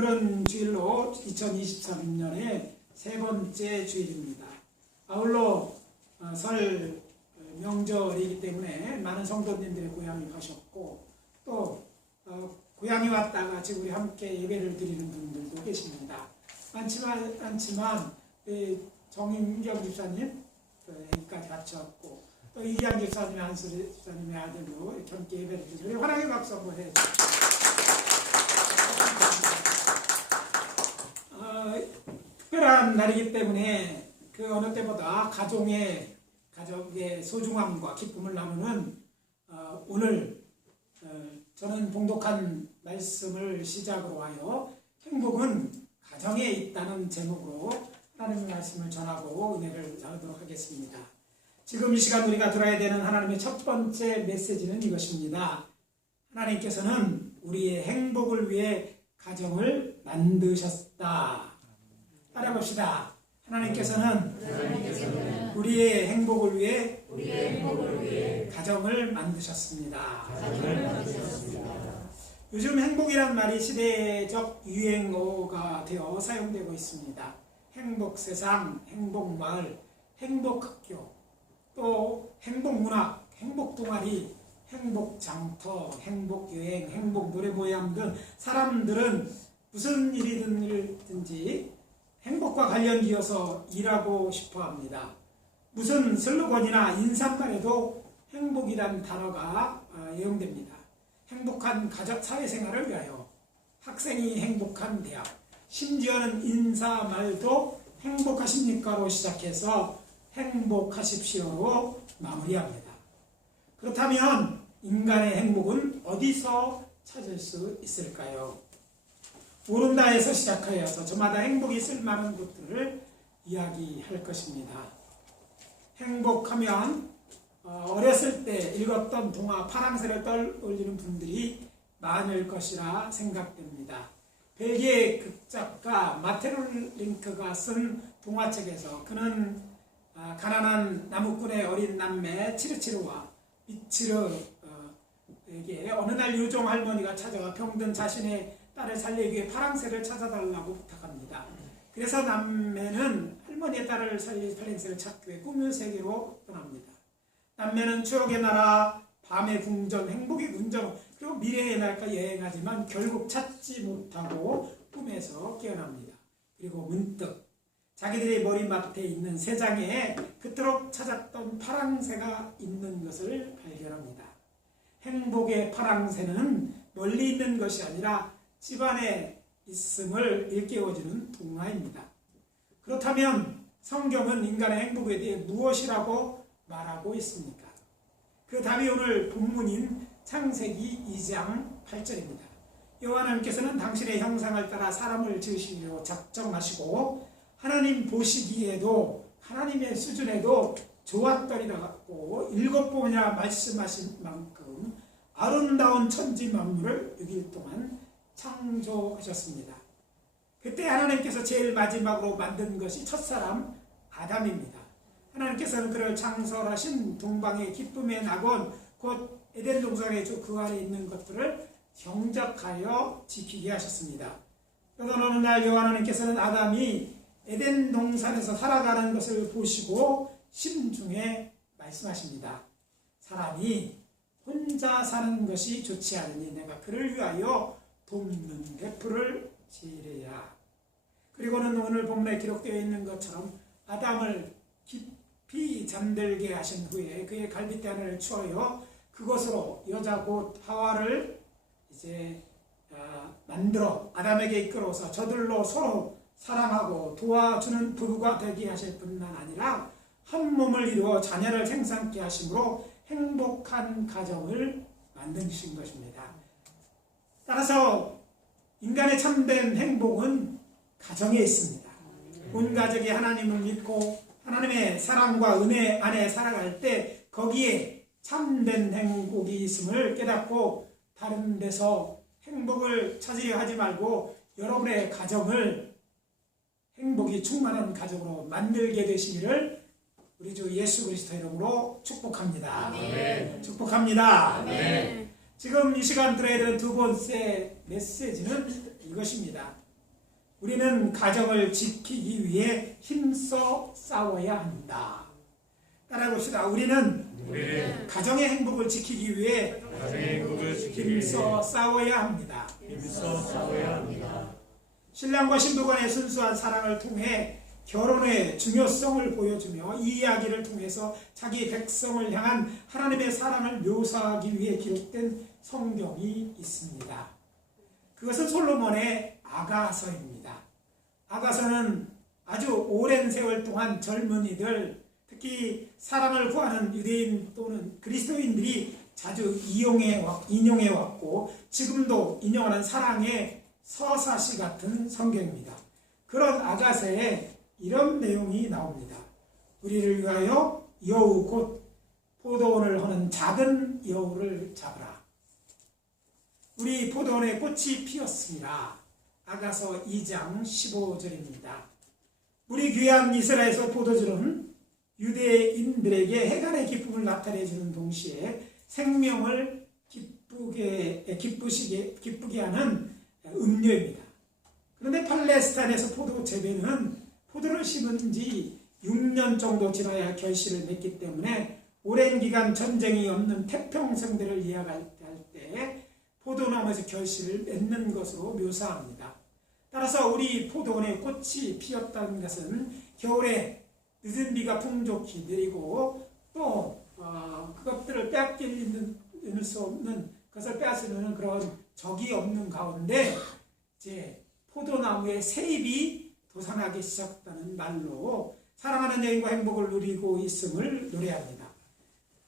오늘은 주일로 2023년의 세 번째 주일입니다. 아울러 설 명절이기 때문에 많은 성도님들이 고향에 가셨고 또 고향에 왔다가 지금 우리 함께 예배를 드리는 분들도 계십니다. 많지만 정인경 집사님 여기까지 같이 왔고 또 이기양 집사님, 한수리 집사님의 아들도 이렇게 함께 예배를 드리고 환하게 박수 한번 해주세요. 특별한 날이기 때문에 그 어느 때보다 가족의 소중함과 기쁨을 나누는 오늘 저는 봉독한 말씀을 시작으로 하여 행복은 가정에 있다는 제목으로 하나님의 말씀을 전하고 은혜를 나누도록 하겠습니다. 지금 이 시간 우리가 들어야 되는 하나님의 첫 번째 메시지는 이것입니다. 하나님께서는 우리의 행복을 위해 가정을 만드셨다. 따라봅시다. 하나님께서는 우리의 행복을 위해 가정을 만드셨습니다. 요즘 행복이란 말이 시대적 유행어가 되어 사용되고 있습니다. 행복세상, 행복마을, 행복학교, 또 행복문학, 행복동아리, 행복장터, 행복여행, 행복노래모임 등 사람들은 무슨 일이든지 행복과 관련지어서 일하고 싶어합니다. 무슨 슬로건이나 인사말에도 행복이란 단어가 애용됩니다. 행복한 가족 사회생활을 위하여, 학생이 행복한 대학, 심지어는 인사말도 행복하십니까로 시작해서 행복하십시오로 마무리합니다. 그렇다면 인간의 행복은 어디서 찾을 수 있을까요? 모른다에서 시작하여서 저마다 행복이 있을 만한 것들을 이야기할 것입니다. 행복하면 어렸을 때 읽었던 동화 파랑새를 떠올리는 분들이 많을 것이라 생각됩니다. 벨기에 극작가 마테르 링크가 쓴 동화책에서 그는 가난한 나무꾼의 어린 남매 치르치르와 미치르에게 어느 날 유종 할머니가 찾아와 병든 자신의 딸을 살리기 위해 파랑새를 찾아달라고 부탁합니다. 그래서 남매는 할머니의 딸을 살릴 파랑새를 찾기 위해 꿈의 세계로 떠납니다. 남매는 추억의 나라, 밤의 궁전, 행복의 궁전, 그리고 미래의 날까 여행하지만 결국 찾지 못하고 꿈에서 깨어납니다. 그리고 문득 자기들의 머리맡에 있는 세 장에 그토록 찾았던 파랑새가 있는 것을 발견합니다. 행복의 파랑새는 멀리 있는 것이 아니라 집안에 있음을 일깨워주는 동화입니다. 그렇다면 성경은 인간의 행복에 대해 무엇이라고 말하고 있습니까? 그 답이 오늘 본문인 창세기 2장 8절입니다. 여호와 하나님께서는 당신의 형상을 따라 사람을 지으시기로 작정하시고 하나님 보시기에도 하나님의 수준에도 좋았더니라고 7번이나 말씀하신 만큼 아름다운 천지 만물을 6일 동안 창조하셨습니다. 그때 하나님께서 제일 마지막으로 만든 것이 첫사람 아담입니다. 하나님께서는 그를 창설하신 동방의 기쁨의 낙원 곧 에덴 동산의 그 안에 있는 것들을 경작하여 지키게 하셨습니다. 그러던 어느 날 여호와 하나님께서는 아담이 에덴 동산에서 살아가는 것을 보시고 심중에 말씀하십니다. 사람이 혼자 사는 것이 좋지 않으니 내가 그를 위하여 돕는 베풀을 지으랴. 그리고는 오늘 본문에 기록되어 있는 것처럼 아담을 깊이 잠들게 하신 후에 그의 갈빗대 하나를 추어여 그것으로 여자 곧 하와를 이제 만들어 아담에게 이끌어서 저들로 서로 사랑하고 도와주는 부부가 되게 하실 뿐만 아니라 한 몸을 이루어 자녀를 생산케 하심으로 행복한 가정을 만드신 것입니다. 따라서 인간의 참된 행복은 가정에 있습니다. 온 가족이 하나님을 믿고 하나님의 사랑과 은혜 안에 살아갈 때 거기에 참된 행복이 있음을 깨닫고 다른 데서 행복을 찾으려 하지 말고 여러분의 가정을 행복이 충만한 가정으로 만들게 되시기를 우리 주 예수 그리스도 이름으로 축복합니다. 아멘. 축복합니다. 아멘. 지금 이 시간 들어야 되는 두 번째 메시지는 이것입니다. 우리는 가정을 지키기 위해 힘써 싸워야 한다. 따라해봅시다. 우리는 가정의 행복을 지키기 위해 힘써 싸워야 합니다. 신랑과 신부 간의 순수한 사랑을 통해 결혼의 중요성을 보여주며 이 이야기를 통해서 자기 백성을 향한 하나님의 사랑을 묘사하기 위해 기록된 성경이 있습니다. 그것은 솔로몬의 아가서입니다. 아가서는 아주 오랜 세월 동안 젊은이들, 특히 사랑을 구하는 유대인 또는 그리스도인들이 자주 인용해 왔고 지금도 인용하는 사랑의 서사시 같은 성경입니다. 그런 아가서에 이런 내용이 나옵니다. 우리를 위하여 여우 곧 포도원을 허는 작은 여우를 잡으라. 우리 포도원에 꽃이 피었습니다. 아가서 2장 15절입니다. 우리 귀한 이스라엘에서 포도주는 유대인들에게 해간의 기쁨을 나타내주는 동시에 생명을 기쁘게 하는 음료입니다. 그런데 팔레스타인에서 포도 재배는 포도를 심은 지 6년 정도 지나야 결실을 맺기 때문에 오랜 기간 전쟁이 없는 태평성대를 이야기할 때 포도나무에서 결실을 맺는 것으로 묘사합니다. 따라서 우리 포도원에 꽃이 피었다는 것은 겨울에 늦은 비가 풍족히 내리고 또 그것들을 빼앗길 수 없는 것을 빼앗으려는 그런 적이 없는 가운데 이제 포도나무에 새잎이 도산하기 시작했다는 말로 사랑하는 여인과 행복을 누리고 있음을 노래합니다.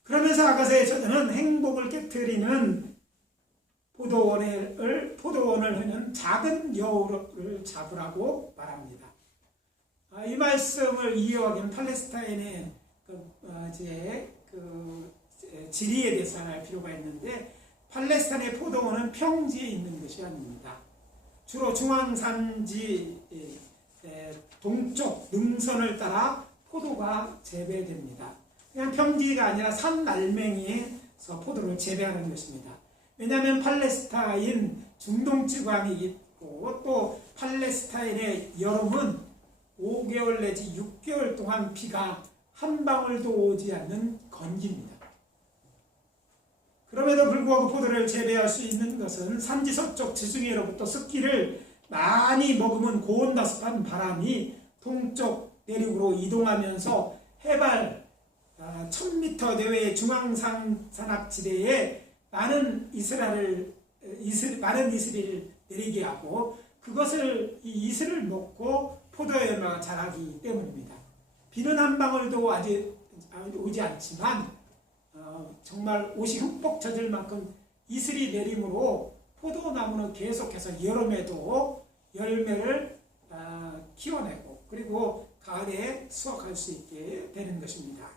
그러면서 아가서의 저자는 행복을 깨트리는 포도원을 흐는 작은 여우를 잡으라고 말합니다. 이 말씀을 이해하기는 팔레스타인의 지리에 대해서 알 필요가 있는데 팔레스타인의 포도원은 평지에 있는 것이 아닙니다. 주로 중앙산지 동쪽 능선을 따라 포도가 재배됩니다. 그냥 평지가 아니라 산 날맹이에서 포도를 재배하는 것입니다. 왜냐하면 팔레스타인 중동 지방이 있고 또 팔레스타인의 여름은 5개월 내지 6개월 동안 비가 한 방울도 오지 않는 건기입니다. 그럼에도 불구하고 포도를 재배할 수 있는 것은 산지 서쪽 지중해로부터 습기를 많이 머금은 고온다습한 바람이 동쪽 내륙으로 이동하면서 해발 1000m 내외의 중앙산악지대에 많은 이슬을 내리게 하고 그것을 이 이슬을 먹고 포도열매가 자라기 때문입니다. 비는 한 방울도 아직 오지 않지만 정말 옷이 흠뻑 젖을 만큼 이슬이 내림으로 포도나무는 계속해서 여름에도 열매를 키워내고 그리고 가을에 수확할 수 있게 되는 것입니다.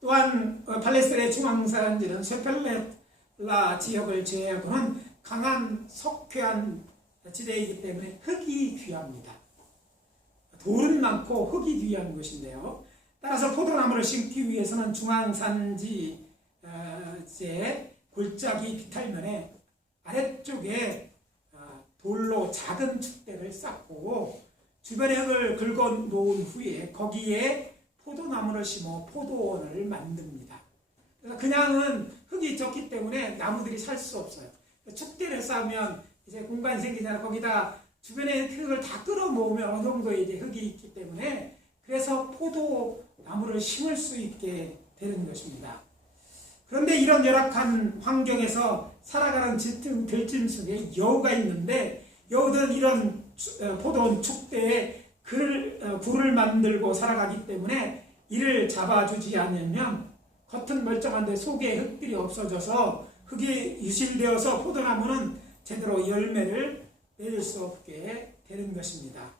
또한 팔레스타인의 중앙산지는 쇠펠렛라 지역을 제외하고는 강한 석회암 지대이기 때문에 흙이 귀합니다. 돌은 많고 흙이 귀한 것인데요. 따라서 포도나무를 심기 위해서는 중앙산지의 골짜기 비탈면에 아래쪽에 돌로 작은 축대를 쌓고 주변에 흙을 긁어 놓은 후에 거기에 포도나무를 심어 포도원을 만듭니다. 그냥은 흙이 적기 때문에 나무들이 살 수 없어요. 축대를 쌓으면 이제 공간이 생기잖아요. 거기다 주변에 흙을 다 끌어 모으면 어느 정도 이제 흙이 있기 때문에 그래서 포도나무를 심을 수 있게 되는 것입니다. 그런데 이런 열악한 환경에서 살아가는 들짐 속에 여우가 있는데 여우들은 이런 포도원 축대에 굴을 만들고 살아가기 때문에 이를 잡아주지 않으면 겉은 멀쩡한데 속에 흙들이 없어져서 흙이 유실되어서 포도나무는 제대로 열매를 맺을 수 없게 되는 것입니다.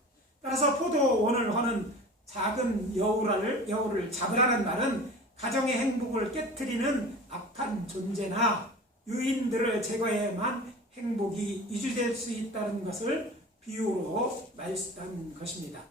따라서 포도원을 허는 작은 여우를 잡으라는 말은 가정의 행복을 깨트리는 악한 존재나 유인들을 제거해야만 행복이 유지될 수 있다는 것을 비유로 말씀한 것입니다.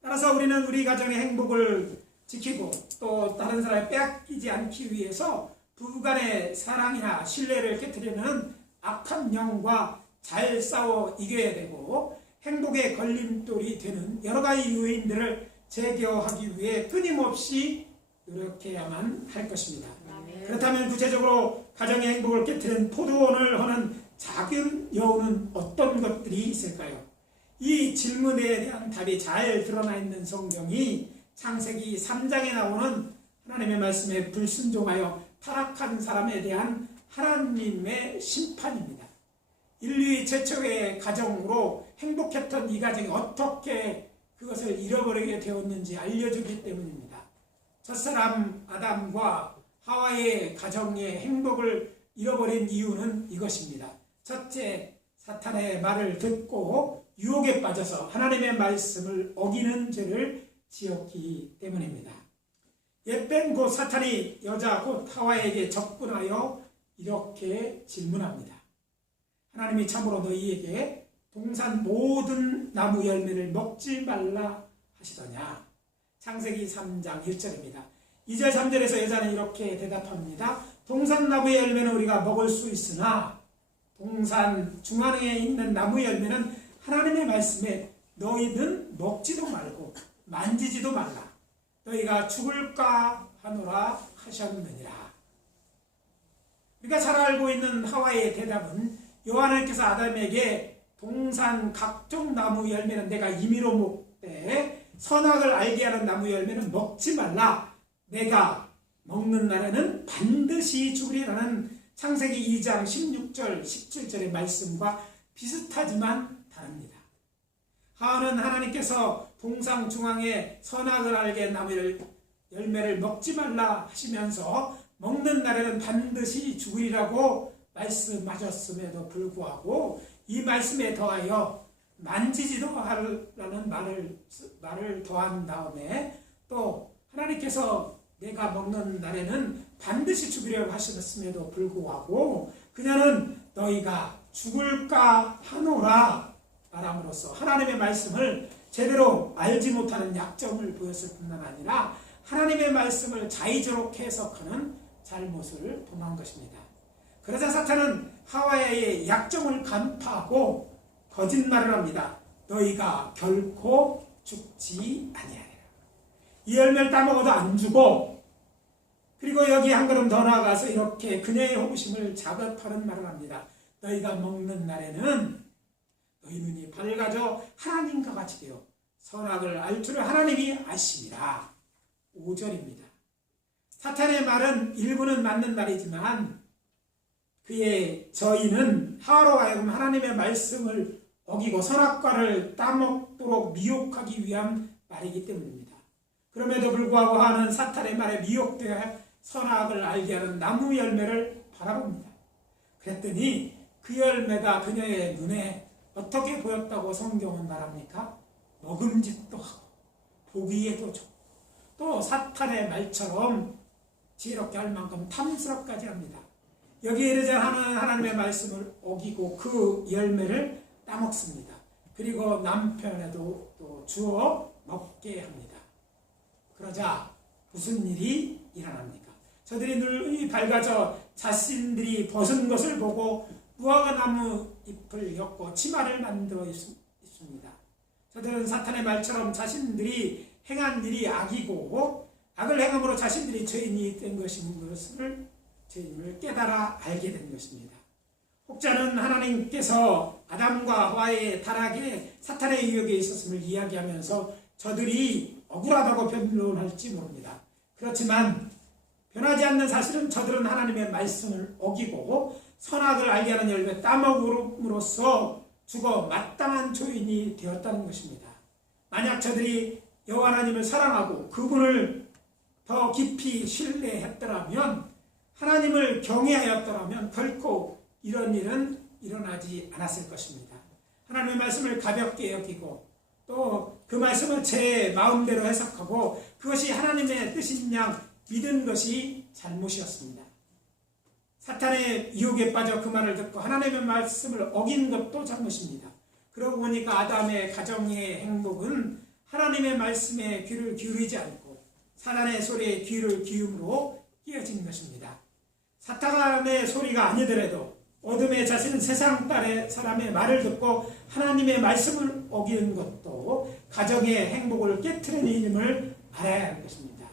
따라서 우리는 우리 가정의 행복을 지키고 또 다른 사람에 빼앗기지 않기 위해서 부부간의 사랑이나 신뢰를 깨트리는 악한 영과 잘 싸워 이겨야 되고 행복의 걸림돌이 되는 여러 가지 요인들을 제거하기 위해 끊임없이 노력해야만 할 것입니다. 그렇다면 구체적으로 가정의 행복을 깨뜨리는 포도원을 하는 작은 여우는 어떤 것들이 있을까요? 이 질문에 대한 답이 잘 드러나 있는 성경이 창세기 3장에 나오는 하나님의 말씀에 불순종하여 타락한 사람에 대한 하나님의 심판입니다. 인류의 최초의 가정으로 행복했던 이 가정이 어떻게 그것을 잃어버리게 되었는지 알려주기 때문입니다. 첫사람 아담과 하와의 가정의 행복을 잃어버린 이유는 이것입니다. 첫째, 사탄의 말을 듣고 유혹에 빠져서 하나님의 말씀을 어기는 죄를 지었기 때문입니다. 옛뱀 곧 사탄이 여자 곧 하와에게 접근하여 이렇게 질문합니다. 하나님이 참으로 너희에게 동산 모든 나무 열매를 먹지 말라 하시더냐? 창세기 3장 1절입니다. 2절 3절에서 여자는 이렇게 대답합니다. 동산 나무의 열매는 우리가 먹을 수 있으나 동산 중앙에 있는 나무 열매는 하나님의 말씀에 너희는 먹지도 말고 만지지도 말라. 너희가 죽을까 하노라 하셨느니라. 우리가 잘 알고 있는 하와의 대답은 여호와께서 아담에게 동산 각종 나무 열매는 내가 임의로 먹되 선악을 알게 하는 나무 열매는 먹지 말라. 내가 먹는 날에는 반드시 죽으리라는 창세기 2장 16절 17절의 말씀과 비슷하지만 다릅니다. 하와는 하나님께서 동산 중앙에 선악을 알게 나무 열매를 먹지 말라 하시면서 먹는 날에는 반드시 죽으리라고 말씀하셨음에도 불구하고 이 말씀에 더하여 만지지도 하라는 말을 더한 다음에 또 하나님께서 내가 먹는 날에는 반드시 죽으려고 하셨음에도 불구하고 그녀는 너희가 죽을까 하노라 말함으로써 하나님의 말씀을 제대로 알지 못하는 약점을 보였을 뿐만 아니라 하나님의 말씀을 자의적으로 해석하는 잘못을 범한 것입니다. 그러자 사탄은 하와의 약점을 간파하고 거짓말을 합니다. 너희가 결코 죽지 아니하리라. 이 열매를 따먹어도 안 죽고 그리고 여기 한 걸음 더 나아가서 이렇게 그녀의 호기심을 자극하는 말을 합니다. 너희가 먹는 날에는 너희 눈이 밝아져 하나님과 같이 되어 선악을 알 줄을 하나님이 아심이라. 5절입니다. 사탄의 말은 일부는 맞는 말이지만 그의 저희는 하와로 하여금 하나님의 말씀을 어기고 선악과를 따먹도록 미혹하기 위한 말이기 때문입니다. 그럼에도 불구하고 하와는 사탄의 말에 미혹되어 선악을 알게 하는 나무 열매를 바라봅니다. 그랬더니 그 열매가 그녀의 눈에 어떻게 보였다고 성경은 말합니까? 먹음직도 하고 보기에도 좋고 또 사탄의 말처럼 지혜롭게 할 만큼 탐스럽까지 합니다. 여기에 이르자 하나님의 말씀을 어기고 그 열매를 따먹습니다. 그리고 남편에도 또 주어 먹게 합니다. 그러자 무슨 일이 일어납니까? 저들이 눈이 밝아져 자신들이 벗은 것을 보고 무화과나무 잎을 엮고 치마를 만들어 있습니다. 저들은 사탄의 말처럼 자신들이 행한 일이 악이고 악을 행함으로 자신들이 죄인이 된 것임을 죄인을 깨달아 알게 된 것입니다. 혹자는 하나님께서 아담과 하와의 타락에 사탄의 유혹에 있었음을 이야기하면서 저들이 억울하다고 변론할지 모릅니다. 그렇지만 변하지 않는 사실은 저들은 하나님의 말씀을 어기고 선악을 알게 하는 열매 따먹음으로써 죽어 마땅한 죄인이 되었다는 것입니다. 만약 저들이 여호와 하나님을 사랑하고 그분을 더 깊이 신뢰했더라면 하나님을 경외하였더라면 결코 이런 일은 일어나지 않았을 것입니다. 하나님의 말씀을 가볍게 여기고 또 그 말씀을 제 마음대로 해석하고 그것이 하나님의 뜻인 양 믿은 것이 잘못이었습니다. 사탄의 유혹에 빠져 그 말을 듣고 하나님의 말씀을 어긴 것도 잘못입니다. 그러고 보니까 아담의 가정의 행복은 하나님의 말씀에 귀를 기울이지 않고 사탄의 소리에 귀를 기울임으로 끼어진 것입니다. 사탄의 소리가 아니더라도 어둠에 자신은 세상 딸의 사람의 말을 듣고 하나님의 말씀을 어기는 것도 가정의 행복을 깨트리는 일임을 알아야 할 것입니다.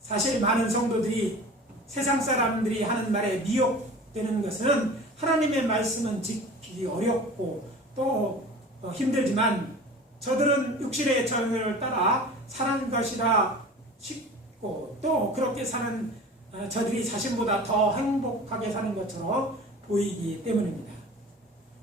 사실 많은 성도들이 세상 사람들이 하는 말에 미혹되는 것은 하나님의 말씀은 지키기 어렵고 또 힘들지만 저들은 육신의 정을 따라 사는 것이라 쉽고 또 그렇게 사는 저들이 자신보다 더 행복하게 사는 것처럼 보이기 때문입니다.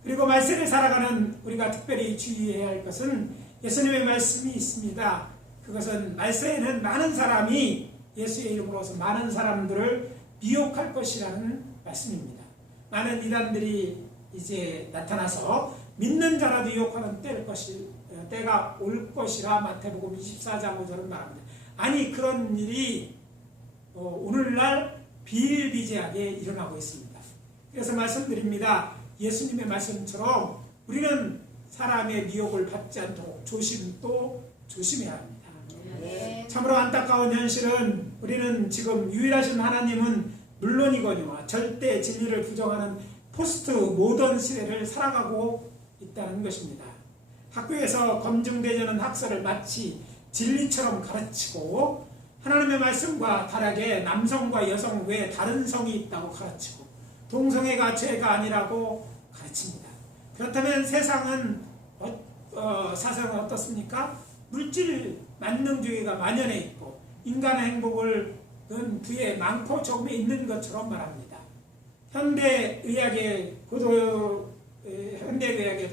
그리고 말세를 살아가는 우리가 특별히 주의해야 할 것은 예수님의 말씀이 있습니다. 그것은 말세에는 많은 사람이 예수의 이름으로서 많은 사람들을 미혹할 것이라는 말씀입니다. 많은 이단들이 이제 나타나서 믿는 자라도 유혹하는 때가 올 것이라 마태복음 24장 5절은 말합니다. 아니 그런 일이 오늘날 비일비재하게 일어나고 있습니다. 그래서 말씀드립니다. 예수님의 말씀처럼 우리는 사람의 미혹을 받지 않도록 조심해야 합니다. 참으로 안타까운 현실은 우리는 지금 유일하신 하나님은 물론이거니와 절대 진리를 부정하는 포스트 모던 시대를 살아가고 있다는 것입니다. 학교에서 검증되지 않은 학설을 마치 진리처럼 가르치고 하나님의 말씀과 다르게 남성과 여성 외에 다른 성이 있다고 가르치고 동성애가 죄가 아니라고 가르칩니다. 그렇다면 세상은 사상은 어떻습니까? 물질 만능주의가 만연해 있고 인간의 행복은 부에 많고 적음에 있는 것처럼 말합니다. 현대의학의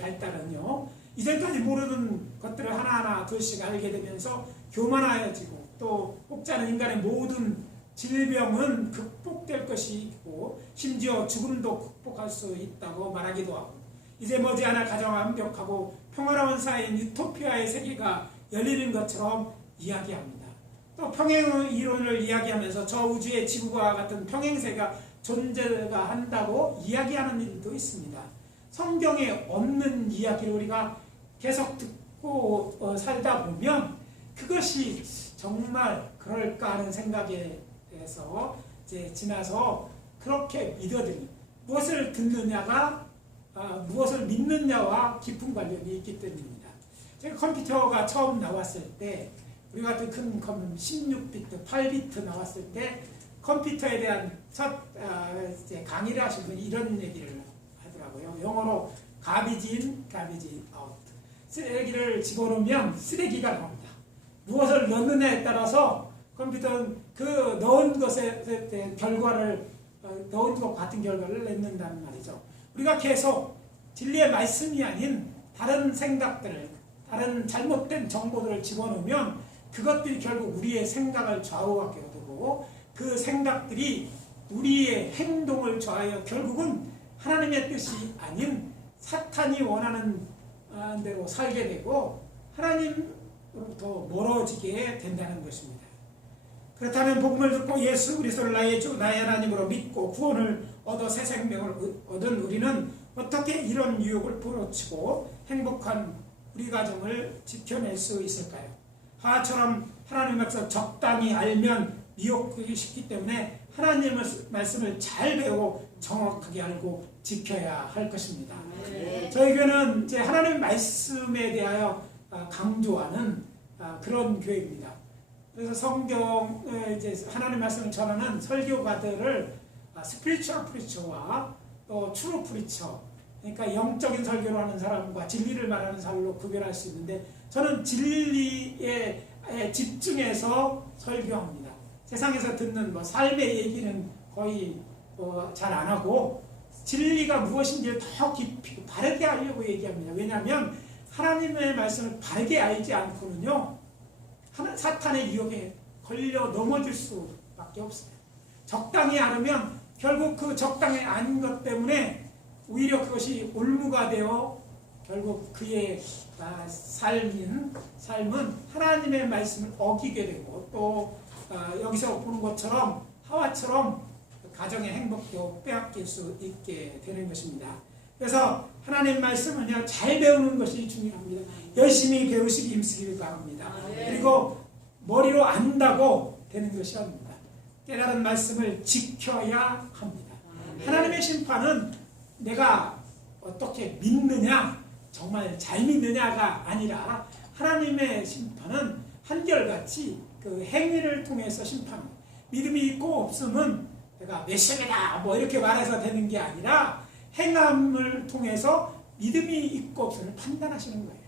발달은요, 이전까지 모르는 것들을 하나하나 둘씩 알게 되면서 교만하여지고 또 혹지 않은 인간의 모든 질병은 극복될 것이고 심지어 죽음도 극복할 수 있다고 말하기도 하고 이제 머지않아 가장 완벽하고 평화로운 사회인 유토피아의 세계가 열리는 것처럼 이야기합니다. 또 평행 이론을 이야기하면서 저 우주의 지구와 같은 평행세가 존재가 한다고 이야기하는 일도 있습니다. 성경에 없는 이야기를 우리가 계속 듣고 살다 보면 그것이 정말 그럴까 하는 생각에서 이제 지나서 그렇게 믿어들입니다. 무엇을 듣느냐가 무엇을 믿느냐와 깊은 관련이 있기 때문입니다. 제가 컴퓨터가 처음 나왔을 때 우리 같은 큰 컴퓨터 16비트, 8비트 나왔을 때 컴퓨터에 대한 첫 강의를 하신 분이 이런 얘기를 하더라고요. 영어로 garbage in, garbage out. 쓰레기를 집어넣으면 쓰레기가 나옵니다. 무엇을 넣느냐에 따라서 컴퓨터는 그 넣은 것에 대한 결과를 넣은 것 같은 결과를 낸다는 말이죠. 우리가 계속 진리의 말씀이 아닌 다른 생각들을 다른 잘못된 정보들을 집어넣으면 그것들이 결국 우리의 생각을 좌우하게 되고 그 생각들이 우리의 행동을 좌우하여 결국은 하나님의 뜻이 아닌 사탄이 원하는 대로 살게 되고 하나님으로부터 멀어지게 된다는 것입니다. 그렇다면 복음을 듣고 예수 그리스도를 나의 주 나의 하나님으로 믿고 구원을 얻어 새 생명을 얻은 우리는 어떻게 이런 유혹을 부러치고 행복한 우리 가정을 지켜낼 수 있을까요? 하나처럼 하나님의 말씀을 적당히 알면 미혹하기 쉽기 때문에 하나님의 말씀을 잘 배우고 정확하게 알고 지켜야 할 것입니다. 저희 교회는 이제 하나님의 말씀에 대하여 강조하는 그런 교회입니다. 그래서 성경 이제 하나님의 말씀을 전하는 설교가들을 스피리추얼 프리처와 또 트루 프리처, 그러니까 영적인 설교를 하는 사람과 진리를 말하는 사람으로 구별할 수 있는데 저는 진리에 집중해서 설교합니다. 세상에서 듣는 삶의 얘기는 거의 잘 안 하고 진리가 무엇인지를 더 깊이 바르게 알려고 얘기합니다. 왜냐하면 하나님의 말씀을 바르게 알지 않고는요 사탄의 유혹에 걸려 넘어질 수밖에 없어요. 적당히 알으면 결국 그 적당히 아닌 것 때문에 오히려 그것이 올무가 되어 결국 그의 삶은 하나님의 말씀을 어기게 되고 또 여기서 보는 것처럼 하와처럼 가정의 행복도 빼앗길 수 있게 되는 것입니다. 그래서 하나님 말씀은요 잘 배우는 것이 중요합니다. 열심히 배우시기 힘쓰기를 바랍니다. 그리고 머리로 안다고 되는 것이 아닙니다. 깨달은 말씀을 지켜야 합니다. 하나님의 심판은 내가 어떻게 믿느냐, 정말 잘 믿느냐가 아니라 하나님의 심판은 한결같이 그 행위를 통해서 심판합니다. 믿음이 있고 없으면 내가 메시아다 뭐 이렇게 말해서 되는 게 아니라 행함을 통해서 믿음이 있고 없음을 판단하시는 거예요.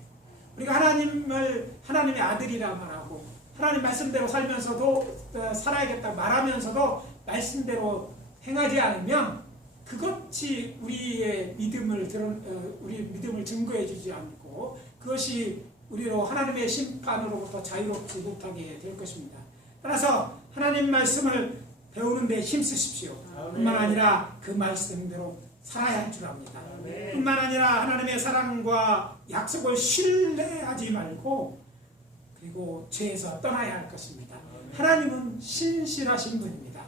우리가 하나님의 아들이라 말하고 하나님 말씀대로 살면서도 살아야겠다 말하면서도 말씀대로 행하지 않으면 그것이 우리의 우리 믿음을 증거해 주지 않고 그것이 우리로 하나님의 심판으로부터 자유롭지 못하게 될 것입니다. 따라서 하나님 말씀을 배우는 데 힘쓰십시오. 뿐만 아니라 그 말씀대로 살아야 할 줄 압니다. 뿐만 아니라 하나님의 사랑과 약속을 신뢰하지 말고 그리고 죄에서 떠나야 할 것입니다. 하나님은 신실하신 분입니다.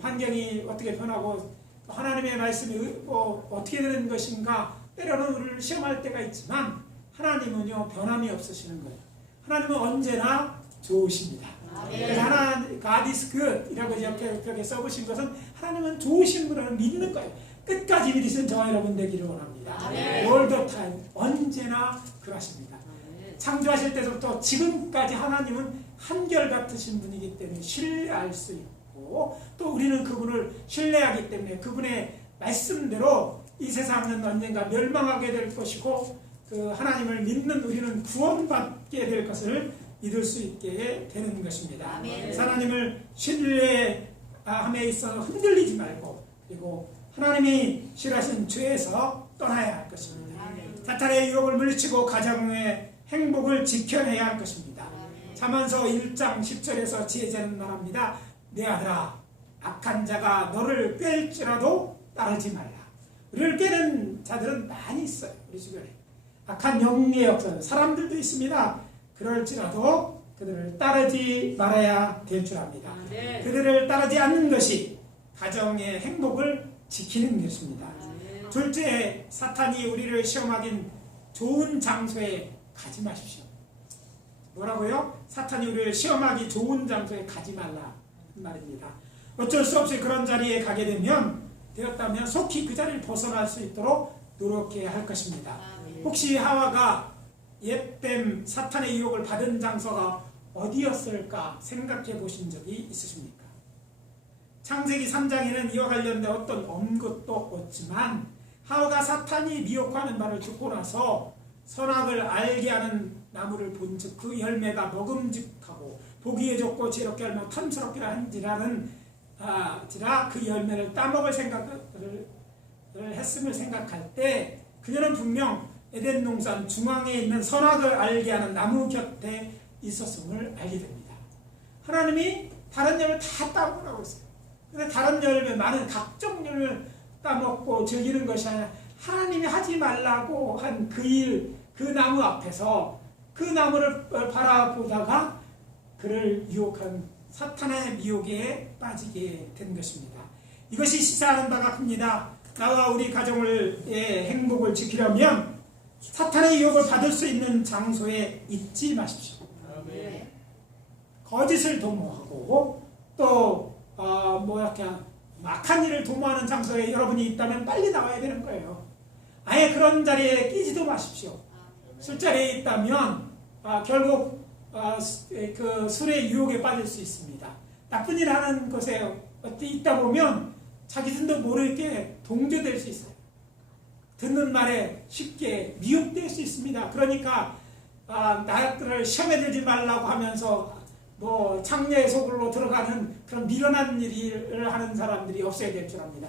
환경이 어떻게 변하고 하나님의 말씀이 어떻게 되는 것인가 때로는 우리를 시험할 때가 있지만 하나님은요 변함이 없으시는 거예요. 하나님은 언제나 좋으십니다. 그래서 God is good 이라고 옆에 써보신 것은 하나님은 좋으신 분을 믿는 거예요. 끝까지 믿으신 저와 여러분 되기를 원합니다. All the time 언제나 그러십니다. 창조하실 때부터 지금까지 하나님은 한결같으신 분이기 때문에 신뢰할 수 있고 또 우리는 그분을 신뢰하기 때문에 그분의 말씀대로 이 세상은 언젠가 멸망하게 될 것이고 그 하나님을 믿는 우리는 구원받게 될 것을 믿을 수 있게 되는 것입니다. 하나님을 신뢰함에 있어 흔들리지 말고 그리고 하나님이 싫어하신 죄에서 떠나야 할 것입니다. 사탄의 유혹을 물리치고 가정의 행복을 지켜내야 할 것입니다. 잠언서 1장 10절에서 지혜자는 말합니다. 내 아들아 악한 자가 너를 꿰일지라도 따르지 말라. 우리를 꿰는 자들은 많이 있어요. 우리 주변에 악한 영리의 역사 사람들도 있습니다. 그럴지라도 그들을 따르지 말아야 될 줄 압니다. 그들을 따르지 않는 것이 가정의 행복을 지키는 것입니다. 둘째, 사탄이 우리를 시험하긴 좋은 장소에 가지 마십시오. 뭐라고요? 사탄이 우리를 시험하기 좋은 장소에 가지 말라 말입니다. 어쩔 수 없이 그런 자리에 가게 되었다면 속히 그 자리를 벗어날 수 있도록 노력해야 할 것입니다. 혹시 하와가 옛뱀 사탄의 유혹을 받은 장소가 어디였을까 생각해 보신 적이 있으십니까? 창세기 3장에는 이와 관련된 어떤 언급도 없지만 하와가 사탄이 미혹하는 말을 듣고 나서 선악을 알게 하는 나무를 본즉 그 열매가 먹음직하고 보기에 좋고 지혜롭게 알며 탐스럽기라 한지라는 그 열매를 따먹을 생각을 했음을 생각할 때 그녀는 분명 에덴 동산 중앙에 있는 선악을 알게 하는 나무 곁에 있었음을 알게 됩니다. 하나님이 다른 열매 다 따먹으라고 했어요. 근데 다른 열매 많은 각종 열매를 따먹고 즐기는 것이 아니라 하나님이 하지 말라고 한 그 나무 앞에서 그 나무를 바라보다가 그를 유혹한 사탄의 미혹에 빠지게 된 것입니다. 이것이 시사하는 바가 큽니다. 나와 우리 가정의 행복을 지키려면 사탄의 유혹을 받을 수 있는 장소에 있지 마십시오. 거짓을 도모하고 또 악한 일을 도모하는 장소에 여러분이 있다면 빨리 나와야 되는 거예요. 아예 그런 자리에 끼지도 마십시오. 술자리에 있다면 결국 그 술의 유혹에 빠질 수 있습니다. 나쁜 일 하는 곳에 있다 보면 자기들도 모르게 동조될 수 있어요. 듣는 말에 쉽게 미혹될 수 있습니다. 그러니까 나를 시험에 들지 말라고 하면서 창녀의 속으로 들어가는 그런 미련한 일을 하는 사람들이 없어야 될 줄 압니다.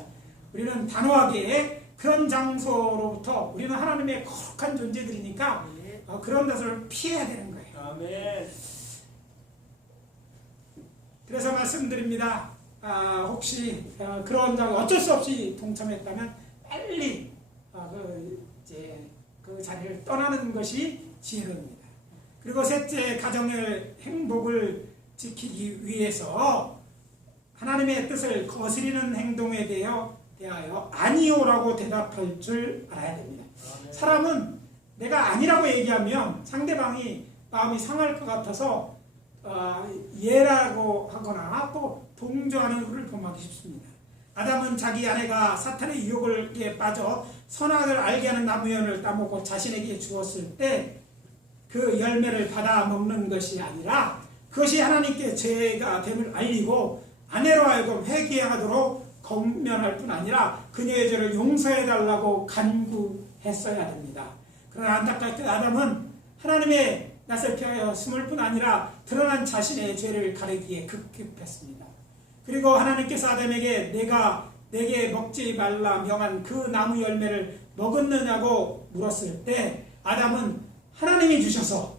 우리는 단호하게 그런 장소로부터 우리는 하나님의 거룩한 존재들이니까 그런 것을 피해야 되는 거예요. 아멘. 그래서 말씀드립니다. 혹시 그런 장소 어쩔 수 없이 동참했다면 빨리 그 자리를 떠나는 것이 지혜입니다. 그리고 셋째, 가정의 행복을 지키기 위해서 하나님의 뜻을 거스리는 행동에 대하여 아니오라고 대답할 줄 알아야 됩니다. 사람은 내가 아니라고 얘기하면 상대방이 마음이 상할 것 같아서 예라고 하거나 또 동조하는 것을 범하기 쉽습니다. 아담은 자기 아내가 사탄의 유혹에 빠져 선악을 알게 하는 나무연을 따먹고 자신에게 주었을 때 그 열매를 받아 먹는 것이 아니라 그것이 하나님께 죄가 됨을 알리고 아내로 하여금 회개하도록 권면할 뿐 아니라 그녀의 죄를 용서해달라고 간구했어야 됩니다. 그러나 안타깝게 아담은 하나님의 낯을 피하여 숨을 뿐 아니라 드러난 자신의 죄를 가리기에 급급했습니다. 그리고 하나님께서 아담에게 내게 먹지 말라 명한 그 나무 열매를 먹었느냐고 물었을 때 아담은 하나님이 주셔서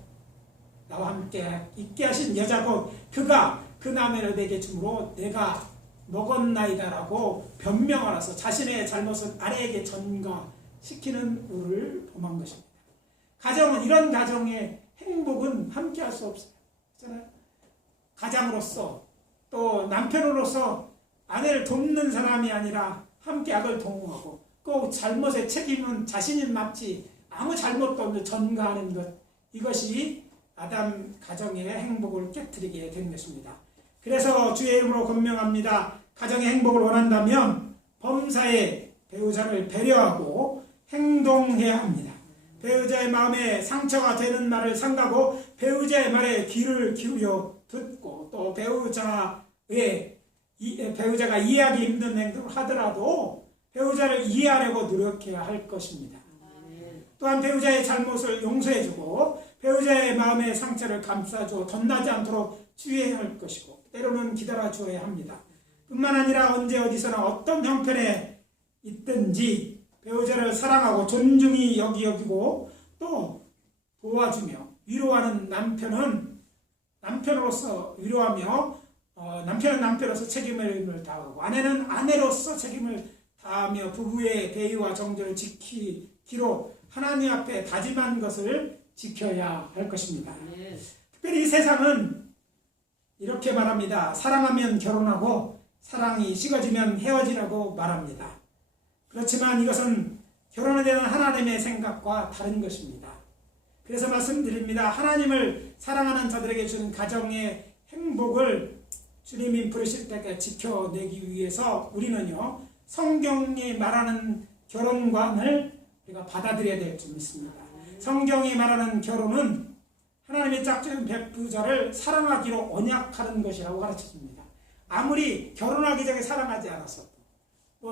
나와 함께 있게 하신 여자고 그가 그 나무를 내게 주므로 내가 먹었나이다라고 변명하라서 자신의 잘못을 아내에게 전가시키는 우를 범한 것입니다. 가정은 이런 가정의 행복은 함께할 수 없어요. 그렇잖아요. 가장으로서 또 남편으로서 아내를 돕는 사람이 아니라 함께 악을 동호하고 꼭 잘못의 책임은 자신이 맡지 아무 잘못도 없는 전가하는 것, 이것이 아담 가정의 행복을 깨트리게 된 것입니다. 그래서 주의 이름으로 권명합니다. 가정의 행복을 원한다면 범사의 배우자를 배려하고 행동해야 합니다. 배우자의 마음에 상처가 되는 말을 삼가고 배우자의 말에 귀를 기울여 듣고 또 배우자가 이해하기 힘든 행동을 하더라도 배우자를 이해하려고 노력해야 할 것입니다. 또한 배우자의 잘못을 용서해주고 배우자의 마음의 상처를 감싸주어 덧나지 않도록 주의해야 할 것이고 때로는 기다려주어야 합니다. 뿐만 아니라 언제 어디서나 어떤 형편에 있든지 배우자를 사랑하고 존중히 여기고 또 도와주며 위로하는 남편은 남편으로서 위로하며 남편은 남편으로서 책임을 다하고 아내는 아내로서 책임을 다하며 부부의 대의와 정절을 지키기로 하나님 앞에 다짐한 것을 지켜야 할 것입니다. 특별히 이 세상은 이렇게 말합니다. 사랑하면 결혼하고 사랑이 식어지면 헤어지라고 말합니다. 그렇지만 이것은 결혼에 대한 하나님의 생각과 다른 것입니다. 그래서 말씀드립니다. 하나님을 사랑하는 자들에게 주는 가정의 행복을 주님이 부르실 때까지 지켜내기 위해서 우리는요 성경이 말하는 결혼관을 우리가 받아들여야 될 줄 믿습니다. 성경이 말하는 결혼은 하나님의 짝지은 배우자를 사랑하기로 언약하는 것이라고 가르쳐줍니다. 아무리 결혼하기 전에 사랑하지 않았어도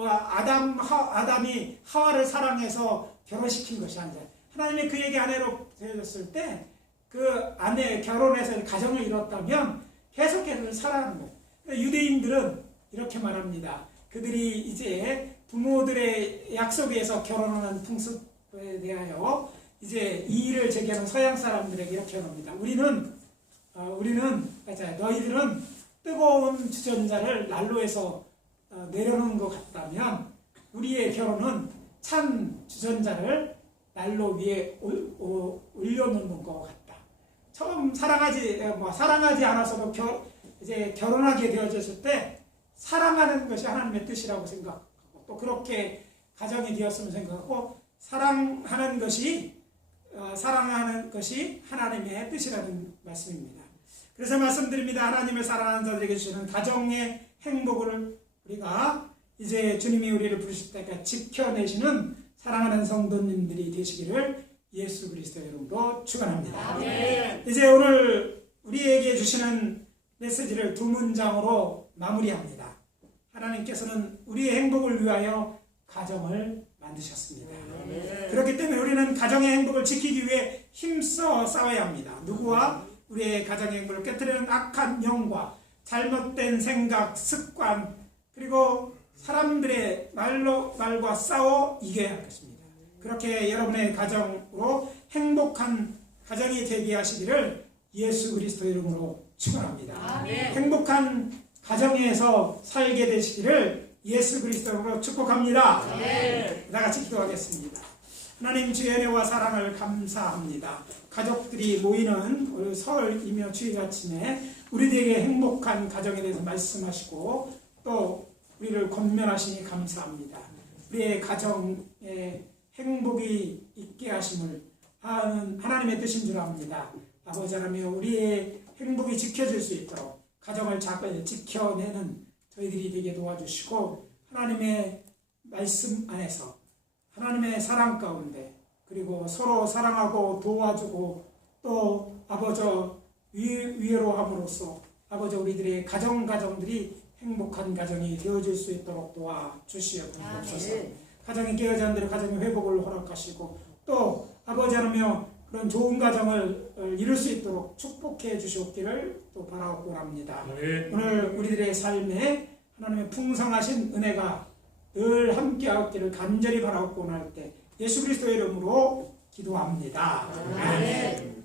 아담이 하와를 사랑해서 결혼시킨 것이 아니라 하나님이 그에게 아내로 되어졌을 때 그 아내 결혼해서 가정을 이뤘다면 계속해서 사랑하는 거예요. 유대인들은 이렇게 말합니다. 그들이 이제 부모들의 약속에 의해서 결혼하는 풍습에 대하여 이제 이의를 제기하는 서양 사람들에게 이렇게 말합니다. 우리는 너희들은 뜨거운 주전자를 난로에서 내려놓은 것 같다면 우리의 결혼은 찬 주전자를 난로 위에 올려놓는 것 같다. 처음 사랑하지 않아서도 이제 결혼하게 되어졌을 때 사랑하는 것이 하나님의 뜻이라고 생각하고 또 그렇게 가정이 되었으면 생각하고 사랑하는 것이 하나님의 뜻이라는 말씀입니다. 그래서 말씀드립니다. 하나님을 사랑하는 자들에게 주시는 가정의 행복을 우리가 이제 주님이 우리를 부르실 때까지 지켜내시는 사랑하는 성도님들이 되시기를 예수 그리스도의 이름으로 축원합니다. 이제 오늘 우리에게 주시는 메시지를 두 문장으로 마무리합니다. 하나님께서는 우리의 행복을 위하여 가정을 만드셨습니다. 그렇기 때문에 우리는 가정의 행복을 지키기 위해 힘써 싸워야 합니다. 누구와? 우리의 가정의 행복을 깨뜨리는 악한 영과 잘못된 생각, 습관 그리고 사람들의 말과 싸워 이겨야 할 것입니다. 그렇게 여러분의 가정으로 행복한 가정이 되게 하시기를 예수 그리스도 이름으로 축원합니다. 행복한 가정에서 살게 되시기를 예수 그리스도로 축복합니다. 다 같이 기도하겠습니다. 하나님 주의 은혜와 사랑을 감사합니다. 가족들이 모이는 오늘 설이며 주일 아침에 우리들에게 행복한 가정에 대해서 말씀하시고 또 우리를 권면하시니 감사합니다. 우리의 가정에 행복이 있게 하심을 하는 하나님의 뜻인 줄 압니다. 아버지 하나님 우리의 행복이 지켜질 수 있도록 가정을 잘 지켜내는 저희들이 되게 도와주시고 하나님의 말씀 안에서 하나님의 사랑 가운데 그리고 서로 사랑하고 도와주고 또 아버지 위로 함으로써 아버지 우리들의 가정들이 행복한 가정이 되어질 수 있도록 도와주시옵소서. 가정이 깨어진 자들의 가정의 회복을 허락하시고 또 아버지 하나며 그런 좋은 가정을 이룰 수 있도록 축복해 주시옵기를 또 바라옵고 합니다. 오늘 우리들의 삶에 하나님의 풍성하신 은혜가 늘 함께하옵기를 간절히 바라옵고 할 때 예수 그리스도의 이름으로 기도합니다. 아멘.